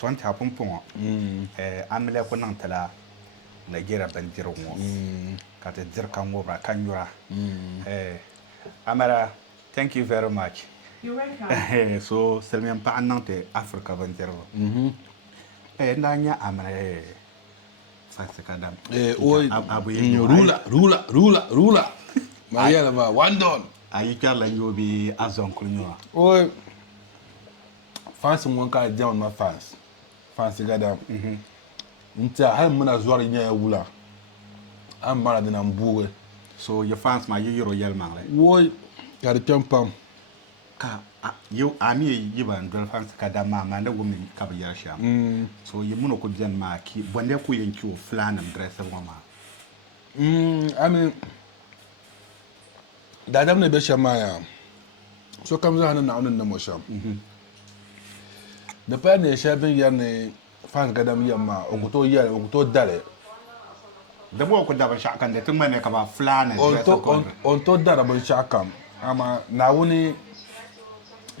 ton ta pun pun amle ko nan tala Nigeria ban jiro ngo ka te dir kan go ba kan yura Amara, thank you very much. You're welcome. So selmen pa nan te Africa ban jiro nanya Amara Sakadam rula ma yala ba wandon ayi kala yobi azon kunyo oi fans mun ka down ma fans gadam nta hay muna zuwa nya ya wula an mara da nan buwe so your fans ma yi royal man le woi kar tampam ka yo ami yi ban dol fans kada ma da gumi ka ba yar sham so yi muno ko jan ma ki bonde ku yanki o flanam dresser ma ami da dam ne be shama ya so kam za hanan na onan na mo sham da pa ne shabin yar ne fans gadam yamma okuto yar okuto dare da bo ko da ba shakan da tun mai ka ba flanam on to dare ba shakam ama na woni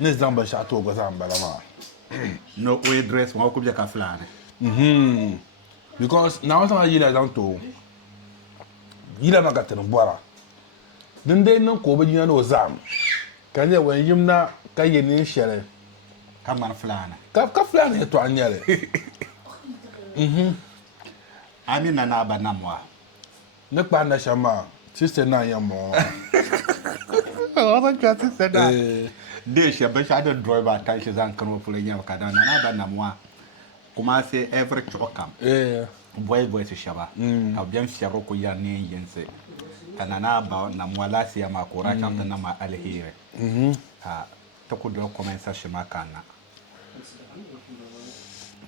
ne zamba shato go zamba la ma no we dress ma ko je ka flanam because na wata yila dan to yila na gatin bora din dai nan ko ba yina no zam kan ya wan yimna kayin shere ka man flanam ka flanam to anyale amina na ba namwa ne pa na shama sister na yamo wala ka sister da de shi ba sha da driver ta shi zan kano fulan yau ka da na ba namwa kuma sai every chokam boy to shaba ka biyan sharo ko ya ne yense kana na ba namwa la siya ma ko ra kan na ma alheri ha ta ku do commencer shi ma kana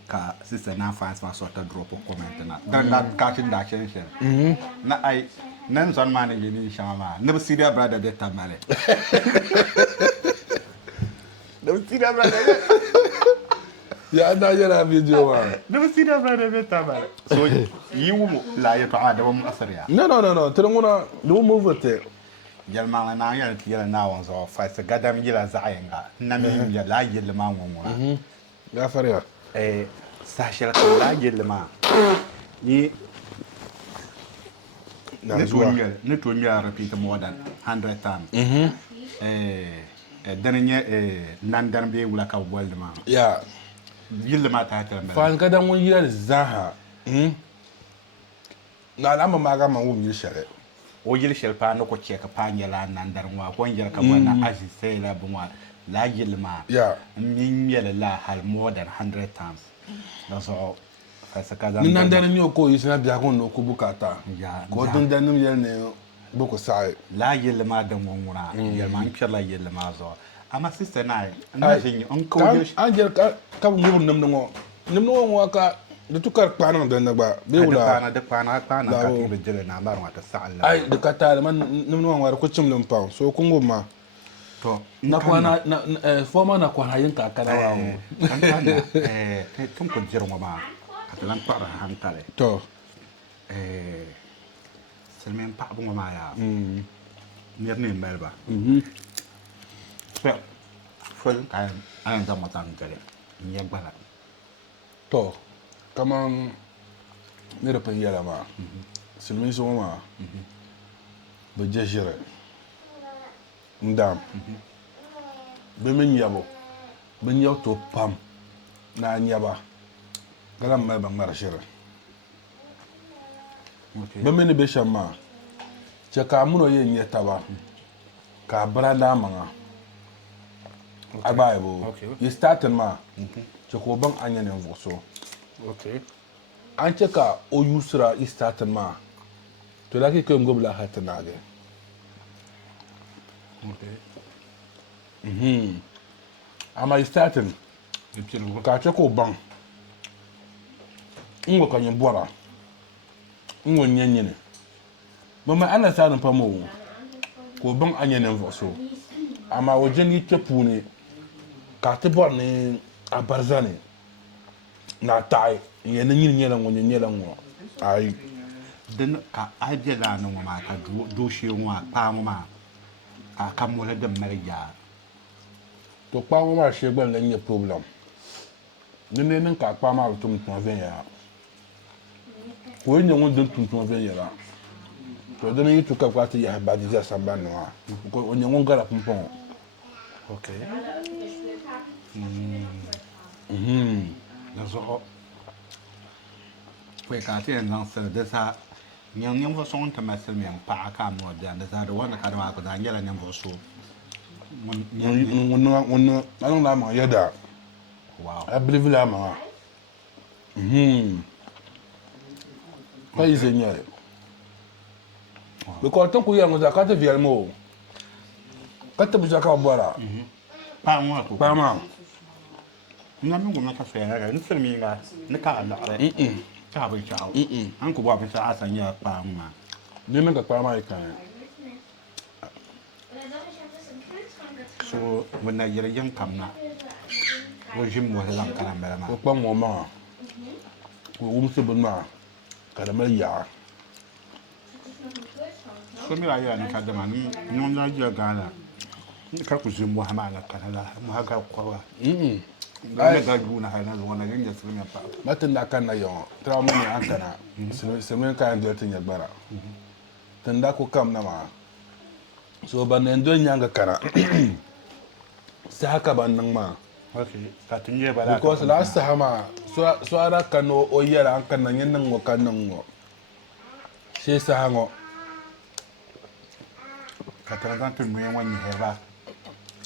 ka sister na fans ma so ta drop comment na dan na ka tin da shen na ai nan zon ma ne ni shama na siria brother de tamale da siria brother ya na yara video wa da siria brother de tamale so yi wu la ya ta da mu asariya no tunguna do move te yalma na ya tiyala na wan zo fa sa gadam yila za'ayanga na mi ya la yilma wonwa ya fariya sashel ko la yilma ni ne to mi repeat more than 100 times dananya nandan be wula ka boldma ya yilma ta ta mala fan kadan won yira zaha na lama maga man wum yishare o yil shel pa no ko cheka pa nyala nandan wa ko nyer ka bona aji sai la bunwa la yilma ya min yela la hal more than 100 times that's all ni nandan ni ko yisna biya ko no ku bukata ya ko dun dan nim yel ne boko sai la yilma da wonwura yelma an kala yilma zo ama sister na na jin on ko yish an jer ka ngum nim no wa ka da tukar kwana da na ba be wula da kwana ka ki jele na bar mata sa'al ai da ka ta man nim no wa ko cim lim pa so kun gumma to na kwana forma na kwana yin ka kana wa tun ko jirma ma katalan para hankale to selmen pa bu ma ya nyer ne melba fol ka an da mata ngale nyer bala to kaman ne da pan yala ma selmen so ma ba jejere ndam be men yabo ben yaw to pam na nyaba galam ma ba mara shira be men be shama che ka muno ye nyeta ba ka branda manga aba ebo you start ma che ko ban anya ne voso an che ka o yusra i start ma to la ki ko ngobla hatanage ama i starting ka che ko ban ngo ka nyen bora ngo nyenyene mama ana sa pa mo ko ban anyene voso ama wo jeni tepune ka te bor ni abarzani na tai yene nyin nyela ngo nyela ngo ai den ka ajela no ma ka do she nwa pa ma aka mo le de merja to pa mo ma she gban le nye problem Nene ka pa ma tum tum ven ya. Ko yin ngon dun tum ven ya la. To dana yi to ka kwa ti ya ba di ja samba no a. Ko onye ngon gara pumpon. Okay. Na so we ka ti en nan sel de sa nyang fo son ta masel mi pa ka mo de an da do wona ka da ma ko da nyala nyang fo so mun anong la ma yada. Wow. I believe la ma. Kwa yi zenye. Because ton ku yango za ka te vial mo. Ka te buja ka bora. Pa mo ko. Pa ma. Na mi ngom na ka fe ga ni sel mi ga ni ka la re. Cha ba cha. An ko ba fa sa asanya pa ma. Ni men ka pa ma ikan. So when na yere yang kam na. Wo jim mo la kana mera ma. Ko pa mo ma. Ko se bon ma. Ka da ya. So mi ayo na ka da ma ni non la ya ga la. Ni ka ku jim mo ha ma la kana la. Mo ha ga ko wa. Ai ga ju na ha na wona ganga sel mi pa. Matin da kan na yo. Tra mo ni an kana. Se men ka ndo tin ya bara. Tanda ko kam na ma. So ban ndo nyanga kana. Sa haka ban nan ma. Okay. Ka tunye ba la. Because last time so ara kano o yera an kan nan nan ngo kan nan ngo. She sa hango. Ka tan tan tun mu yan wani herba.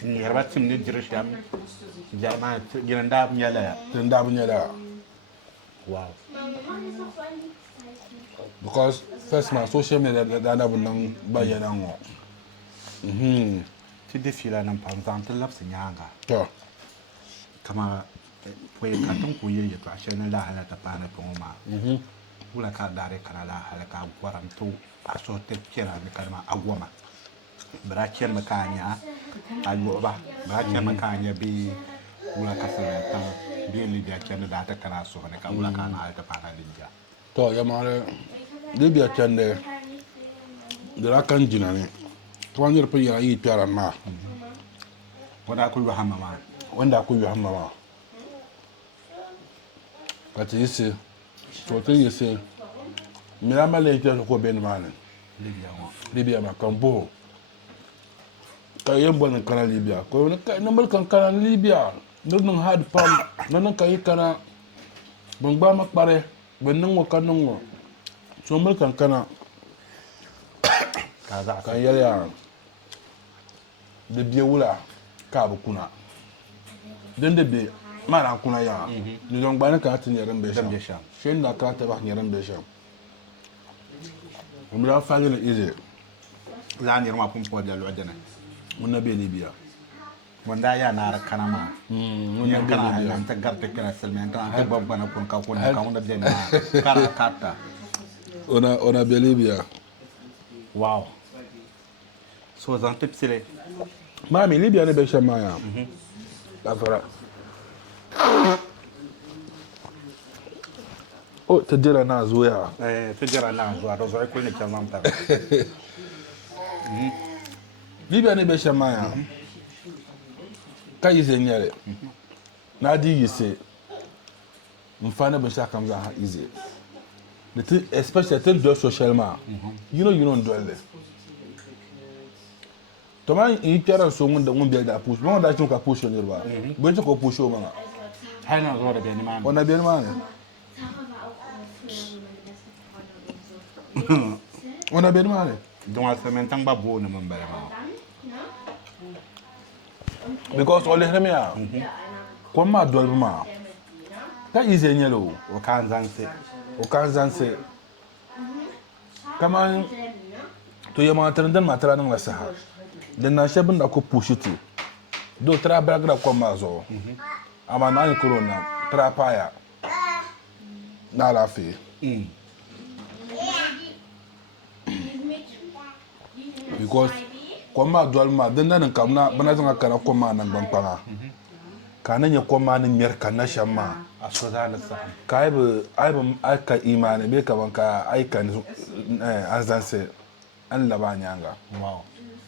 Ni herba tim ne jira sham. Jama gidan da mun yala ya. Tin da bunya da. Wow. Because first man social media da bun nan bayyana ngo. Ti defila nan pan zan ta lapsi nyanga. To. Kama pwe ka tun ku yiri to ashe na la hala ta pana to ma. Wula ka dare kana la hala ka gwaram to aso te kira ni kalma agwama. Brachen makanya ayo ba. Brachen makanya bi wula ka ta bi libya ken da ta kana so ne ka wula kana hala ta pana libya. To ya mare Libya tande da la kan jina ne. To wanyar pe ya yi tara ma. Wanda ku hama ma. Wanda ku yi hamma ma. Kati yisi to te yisi mira ma le ta ko ben ma ne. Libya ma kan bo. Ka yembo na kana Libya. Ko ne ka number kan kana Libya. Nung had pam nan ka yi kana bangba ma pare ben nan wo kan ngo. So mul kan kana Kaza kan yaya de biye wula ka bu kuna den de be mara kuna ya ni don gbani ka tin yaran be sham shin da ka ta ba yaran be sham umra fage le ize zan yirma pun po da lo dana mun na be Libya wanda ya na kana ma mun na be kana Libya ta garta kana salman kan ta babba na kun ka kun ka wanda den ma kara kata ona be Libya wow so zan tipsile mami Libya ne be sham ma ya afara oh ta jira na zo ya ta jira na zuwa da zuwa kullu kan mamta Libya ne be sham ma ya ka yize nyere na di yise mfana be shakam za ha ize especially tel do social ma you know ndwele to man yi kera so mun da mun biya da push mun da cin ka push ne ba bai ta ko push ma har na zo da beni ma ona biya ma ne ona biya ma ne don asamen tan babu ne mun bare ma because all the ya ko ma dol ma ta ize nyelo o kan zanse kama to ya ma tan dan matara nan la saha dan na shabin da ko pushiti do tra bagra ko ma zo ama na ni corona tra paya na la fi because ko ma dol ma dan nan kam na bana zanga kana ko ma nan ban panga kana nya ko ma ni mer kana shamma aso da na sa kai bu ai ka imani be ka banka ai kan azanse an laba nyanga wow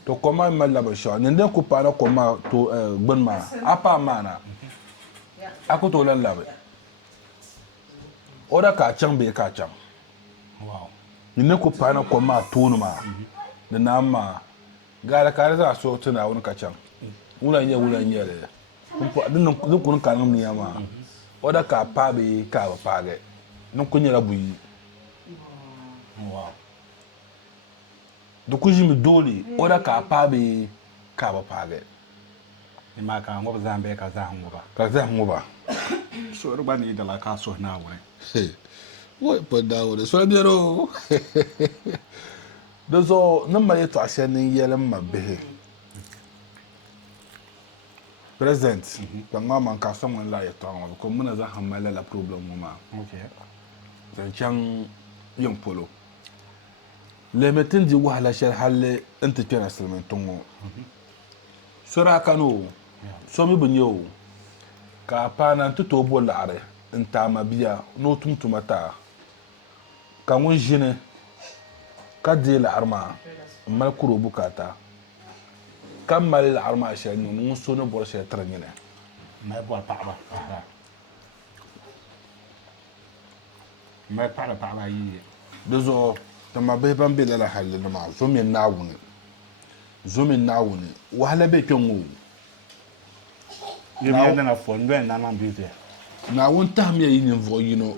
to koma mala ba sho ne ku para koma to gban ma apa mana ako to lan labe o da ka chang be ka chang wow ni ne ko pa na ko ma tunu ma da na ma gara ka za so tuna wani ka chang wula nye le kun po din kun kan mi ya ma o da ka pa be ka ba pa ge nun kun yara buyi wow da ku ji mi dole o da ka pa be ka ba pa ge ni ma ka ngob zambe ka za ngoba ka za ngoba so ru bani da la ka so na wure wo pa da wo so de ro da zo nan ma yeto ashe ni yelan ma be present ba ma man ka so mon la yeto an ko mun za hamala la problem ma okay zan can yin polo lemetin di wahala shar halle inta kira silmin tungo sura kano so mi bunyo ka pana to bo laare inta ma biya no tumtuma ta ka ngun jine ka de la arma mal kuro bukata kam mal la arma shar no ngun so no bor shar trangine mai bo pa ba mai pa ba yi dozo tama be ban be la halle no ma zo mi na wuni wahala be kwenwo ye mi na fo ndo na na bi te na won ta mi yi nvo yino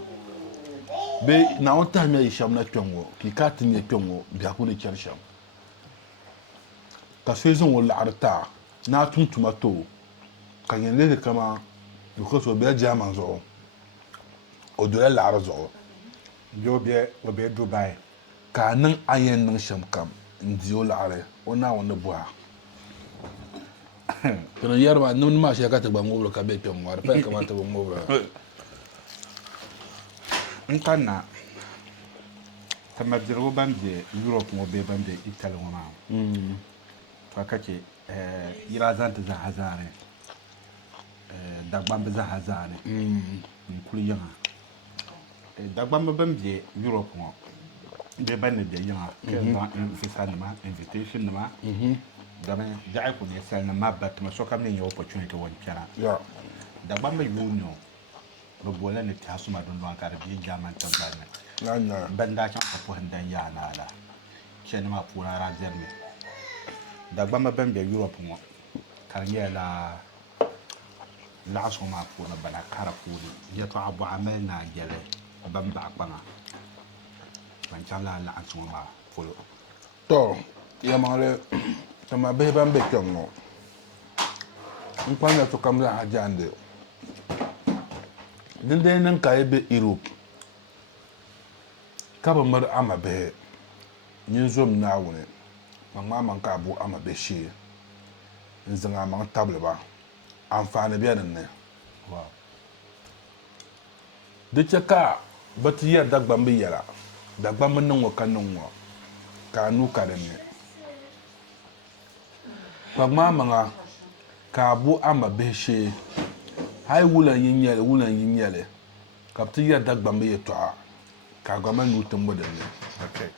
be na won ta mi yi sham na kwenwo ki ka tin ye kwenwo bi aku ne kyar sham ka sai zon wala arta na tun tomato ka yin le kama because o be jama zo o do la arzo yo be Dubai ka nan ayen nan sham kam ndiyo laare ona wona boa kono yarma nun ma shi ka ta bango ka be pem war pa ka ma ta bango nkanna tamadiro bande Europe mo be bande Italy wona to kake ira zanta za hazare dagbambe za hazare kuliyanga dagbambe bande Europe mo be bande de yanga ke invitation ma dama jaay ko ne sel na mabat ma so kam ne yo opportunity won kera dagbambe union ro bola ne tasuma don wa kar bi jaman tambane nanya banda kan ko handan ya na la ken ma pura ra zerme dagbambe bande Europe mo kar la so ma pura bala kara puri ya to abu amal na gele bamba akpanga ban chala la asuma folo to ya male tama be ban be kyomo nkwanya to kamla hajande dinde nan kai be Europe kaba mar ama be nyin zom na wune mama man ka bu ama be shi nzanga man table ba amfani biya ne wow de chaka batiya dagbambe yara dagbambe nan kan ka nu ka ne pagma manga ka bu ama be shi hay wulan yinyele kapti ya dagbambe yeto ka gama nu tumbo de ne okay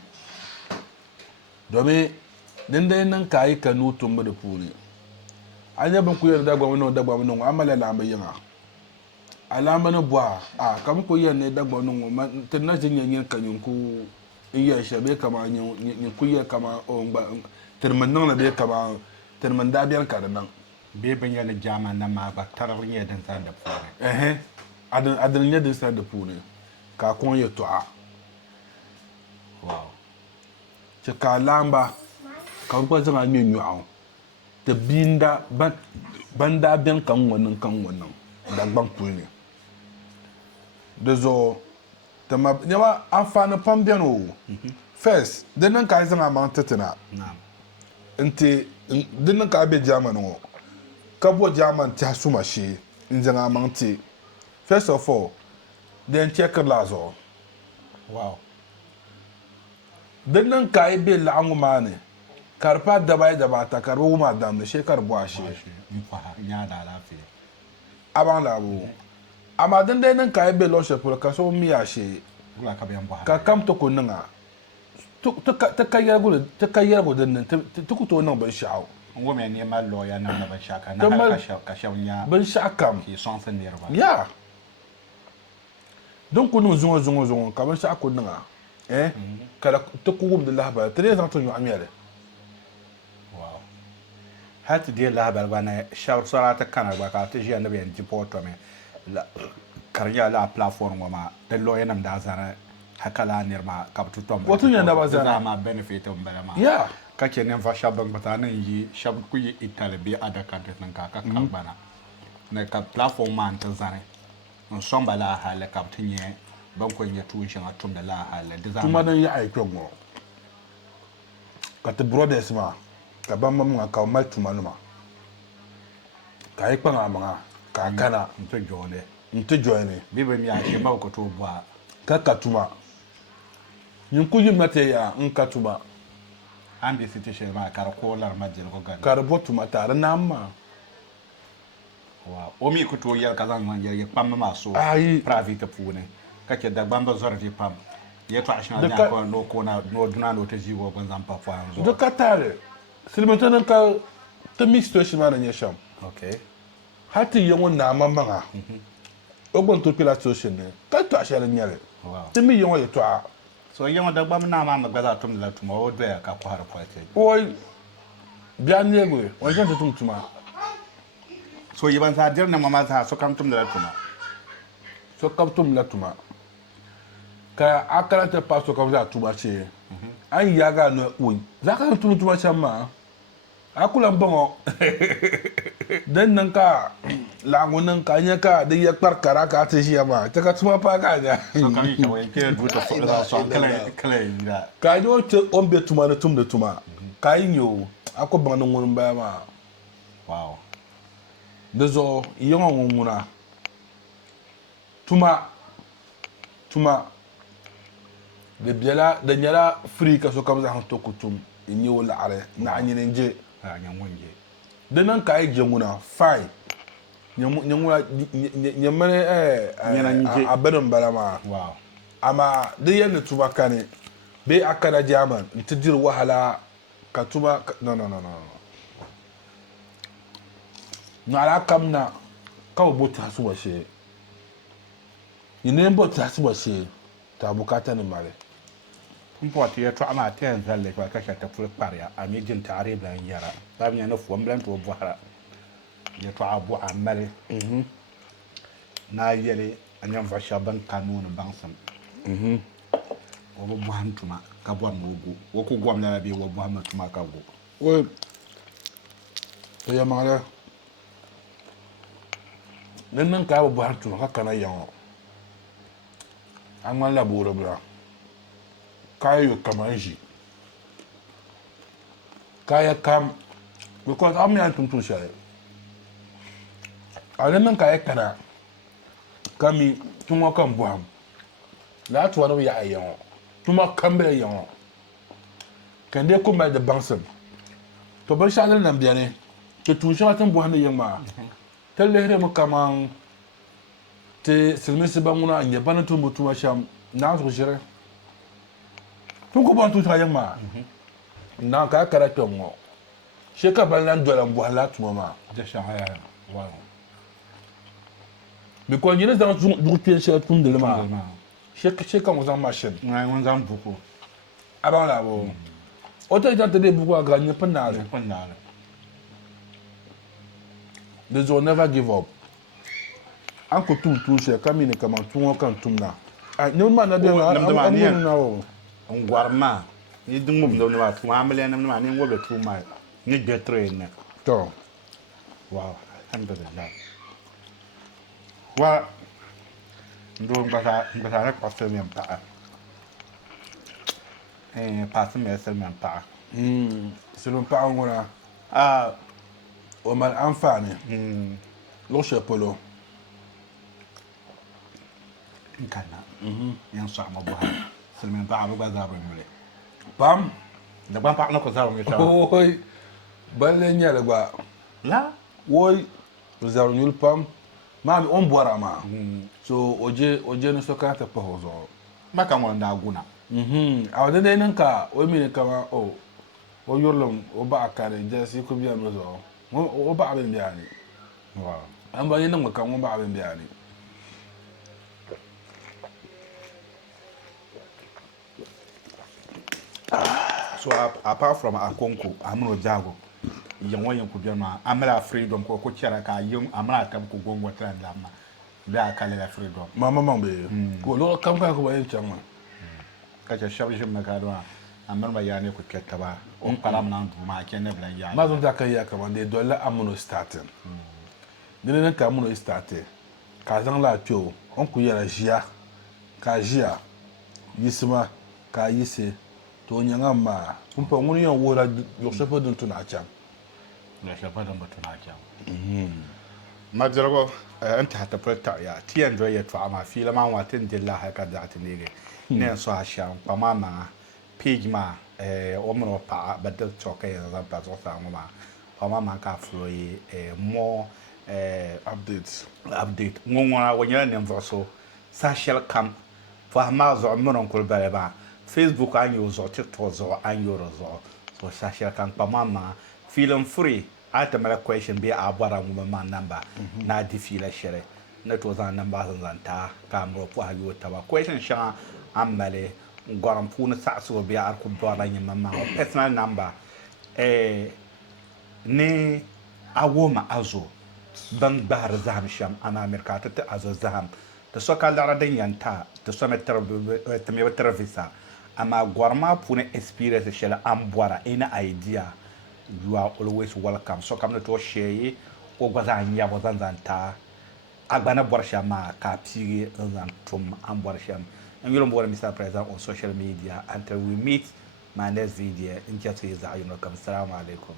domin dinde nan kai ka nu tumbo de puni anya ban ku yar dagbambe no amala la ambe yanga alama na bua kam ko yen ne dagba no ma tenna jinyen kan yinku iya shabe kama nyin ku ya kama o ngba terman na be kama terman da biyan ka nan be ban yana jama na ma ba tarar ne dan san da fure adan ne dan san da pune ka kon ya to wow ce ka lamba ka ko zama nyu aw te binda banda biyan kan wannan dagban ku ne da zo ta ma yawa amfani pambiano first dinnan ka zama man tatina na'am inte dinnan ka be german o ka bo german ta suma shi in zama man ti first of all den check lazo wow dinnan ka be la'angu mane karpa da bai da bata karbo ma dam ne shekar bo shi in fa nya da lafiya aban labo amma dan dai nan kai be lo shepul ka so mi ashe gula ka bayan ba ka kam to ko nanga ta kayar gudu din nan ta kuto nan ban sha'aw ngo me ne ma lawyer na ban shaka na ka shawnya ban sha'akam ki son san ne ba ya don ku niŋ zuŋo ka binshaɣu ku niŋa ka ti ku wumdi lahabali ti dee zaŋ ti nyɔɣu ŋmɛli hal ti deei lahabali gba ni shɛba sola ti kana gba ka ti ʒiya ni bi yɛn di pootomi ka di nyɛla laa platform ŋɔ maa di lɔyanim daa zani haka laa nirima ka bi tu tɔm o tu nyɛ naba zani maa benefit n bala maa ya ka che ninvuɣu shɛba bin gbata ni yi shɛba ku yi Italy bee other countries nin ka kan gbana ni ka platform maa n ti zani n sɔŋ ba laa hali ka bi ti nyɛ ban ku nyɛ tuun shɛŋa tumdi laa hali tuma din yaɣa yi kpɛ ŋɔ ka ti brothers maa ka bamba maŋa ka bi mali tuma nima ka yi kpaŋa maŋa ka a kana n ti jooni bi bi mi a shɛ ma bi ku tooi bɔha ka tuma yin ku yimna ti ya n ka tuma an bi siti shɛli maa ka di koo larima diligu gani ka di bo tuma ta di naam maa o mi ku tooi yɛli ka zaŋ zaŋ yɛli kpammi maa so ayi private puuni ka che dagbamba zɔriti pam yɛltɔɣa shɛŋa nyɛ ko ni o koona ni o duna ni o ti ʒi o bin zaŋ pa pɔhim zuɣu di ka taali silimiinta nin ka ti mi situation maa ni nyɛ shɛm hali ti yɛ ŋɔ naama maŋa o gba n tooi kpɛla situation ni ka tɔɣa shɛli n nyɛli ti mi yɛ ŋɔ yɛltɔɣa so yɛ ŋɔ dagbamba naa maa mi gba zaa tumdila tuma o doya ka kɔhiri pɔliti oi biɛɣu neegu o yɛn ti tum tuma so yi ban zaa diri ni ŋɔ maa zaa so kam tumdila tuma ka a kana ti pa so kam zaa tuma shee an yaaga ni oi zaa ka tum tuma shɛm maa a kula n bɔŋɔ din niŋ ka laɣangu niŋ ka a nyɛ ka di yɛ kpari kara ka a ti ʒiya maa ti ka tuma paa ka a nya ka a nyɛ o che o bɛ tuma ni tumdi tuma ka a yi nyɛ o a ku baŋ ni ŋuni n bala maa di zuɣu yɛŋɔ ŋun ŋuna tuma di nyɛla free ka so kam zaɣ to ku tum n nyɛ o laɣari naɣa nyini n je di niŋ ka a yi je ŋuna fine nyɛ mini a bini n bala maa ama di yɛn ni tuma kani bee a kana jaaman n ti diri wahala ka tuma no ŋaɣala kam na ka bi bo tɛhisi wa shee yi neen bo tɛhisi wa shee ta bukata ni mali n pɔ ti yɛltɔɣa maa ti yɛn zalli ka shɛli ti puli kpariya a mi jin taɣari bila n yɛra ka bi nyɛ ni fo n bilan tooi bɔhara yɛltɔɣa bɔɣa mali naa yɛli a ninvuɣu shɛba bin ka nuuni baŋsim o bi bɔhim tuma ka bɔri ni o gu o ku gɔm lala bee o bɔhim ni tuma ka gu o yɛ maŋli din niŋ ka a bi bɔhim tuma ka kana yɛŋɔ a ŋmanila boori bila kaaya kama n ʒi kaaya kam because a mi yɛn tum shɛli a din niŋ ka a kana ka mi tuma kan bɔhim laa tuma ni bi yaɣa yɛŋɔ tuma kam bɛla yɛŋɔ ka n dee ku mali di baŋsim to binshɛɣu din na biɛni ti tuun shɛŋa tin bɔhim ni yiŋ maa ti lihirimi kaman ti silimiinsi ban ŋuna n nyɛ ban ni tum bi tuma shɛm naan zuɣu ʒiri tun ku bɔn tuun shɛŋa yiŋ maa naan ka a kana kpɛm ŋɔ shee ka bali lan dɔla n bɔhim la tuma maa because yini zaŋ duɣu kpɛn shɛli tumdili maa shee ka ŋun zaŋ mashin ŋun zaŋ buku a baŋ la bo o ta zaŋ ti dee buku a ga nyɛ pin naali di zuɣu never give up an ku tum tuun shɛli ka mi ni kaman tuun ŋɔ kan tumda nimdi maa na biɛni na o n gɔrim maa ni din ŋubindi ni maa tuma amiliya nim maa ni n ŋubili tuun maa ni gbɛ train ni to wow alhamdulillah wa ndo gbata ni kpasi mi paɣa paɣasi mi silmiin paɣa silmiin paɣa ŋuna o mali anfaani luɣu shɛli polo n kanna yɛn sɔɣima bɔha silmiin paɣa bi gba zaa bi nyuli pam dagban paɣa ni ku zabiri mi oi balli n nyɛli gba la oi bi zabiri nyuli pam maami o ni bɔra maa so o je ni so kana ti pahi o zuɣu ba ka ŋun daa guna a di dee niŋ ka o mi ni kama o yurilim o baɣa kani jɛlisi ku biɛni o zuɣu o baɣa bin biɛha ni an ba yɛ niŋ ka ŋun baɣa bin biɛha ni So apart from Akonko, Amuno Jago, Yawan Kubiana, Amela freedom, Kocheraka, young Amara Tamko Gongo Lama. They are calling freedom. Mama Mambe. Go look, come back away, Chama. Catch a shabby Macadua. I remember Yanni could get Taba, on Palamount, my can never yan. Mazon Daka Yakaman, they do let Amuno starting. Didn't Amuno started. Kazan La Cho, Uncle Yara Jia, Kajia, Yisma, Kayise, Tonyangama, Pumpa, when you are your shepherd into Nacham. The shepherd on Batonacham. Majorgo, and had a pretaya, tea and dray trauma, feel a man what in the La Hakadat in the Nen so I shall, Pamama, Pigma, woman of pa, but the choke and the Bazo Sama, Pamama Cafloy, more update. Mona, when you're named also, Sashel come for a miles or Mononcle Bereba, Facebook annuals or TikToks or annuals or so Sashel come Pamama, feeling free. Item question be a woman number, na defeat a shere. Net was on numbers and ta, camera, poor you tower. Question shan, I'm Mally, Goram Puna Sats will be our brother in mamma, personal number. Ne a woman azo, Bang Bar Zamsham, and Americata as a Zam. The so-called Laradanian ta, the summit Tervisa. Ama Guarma Puna experience a shell ambwara, any idea. You are always welcome. So come to share over the Yabazanta Agbana Borshama, Kapsi, and Tum and Borsham. And you don't want Mr. President on social media until we meet my next video. In just as I know, come. Assalamu alaikum.